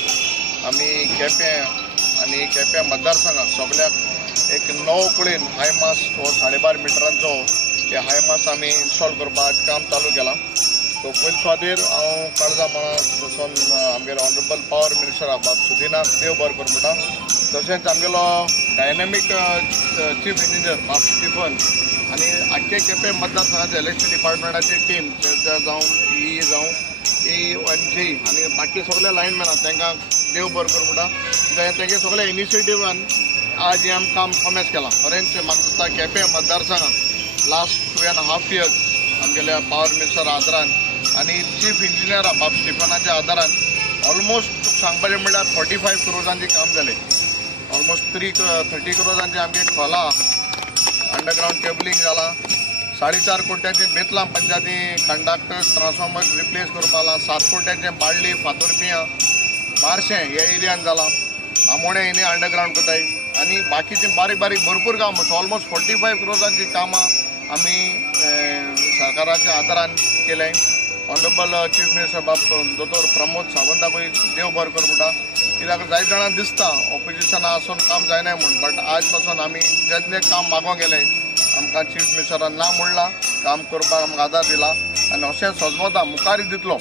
प्रमाणात आम्ही केपें आणि केपें मतदारसंघात सगळ्याक एक 9 कुळीन हाय मास तो 12.5 मिटरांचो हे हाय मास आमी इन्स्टॉल करपाक काम चालू केला। तो पयले सुवातेर हांव काळजा म्हणा तसोन आमगेलो ऑनरेबल पावर मिनिस्टर बाब सुदिनाक देव बरें करूं म्हणटा, तशेंच आमगेलो डायनॅमीक चीफ इंजिनियर बाब स्टिफन आनी आख्खे केपें मतदारसंघाचे इलेक्शन डिपार्टमेंटाची टीम जावं ENG आनी बाकी सगळे लायनमॅन आसा तांकां देव बरें करूं म्हणटा, कित्याक तेगे सगळे इनिशिएटिव्हान आज हे आमी काम कॉमेस केलां। खरेंच म्हाका दिसता केपें मतदारसंघात लास्ट 2.5 years आमगेल्या पावर मिनिस्टर आदारान आनी चीफ इंजिनियर बाब स्टिफनाच्या आदारान ऑलमोस्ट सांगपाचें म्हणल्यार 45 करोडांचें काम जालें। ऑलमोस्ट 30 करोडांचें आमगे खोला अंडरग्राउंड केबलिंग जाला, 4.5 कोट्यांचे बेतलां पंचायती कंडक्टर्स ट्रान्सफॉर्मर्स रिप्लेस करपाक 7 कोट्यांचे बाळ्ळी फातोरपियां बारशें हे एरियान जाला, आमोणे हिने अंडरग्राउंड कोताय आनी बाकीचे बारीक बारीक भरपूर काम ऑलमोस्ट 45 करोडांची कामां आमी सरकाराच्या आदारान केलें। ऑनरेबल चीफ मिनिस्टर बाब दोतोर प्रमोद सावंताकूय देव बरें करूं म्हणटा, कित्याक जायत जाणांक दिसता ऑपोजिशना आसून काम जायना म्हूण, बट आज पासून आमी जें काम मागोंक गेले आमकां चीफ मिनिस्टरान ना म्हणला, काम करपाक आमकां आदार दिला आनी अशें सजमता मुखारी दितलो।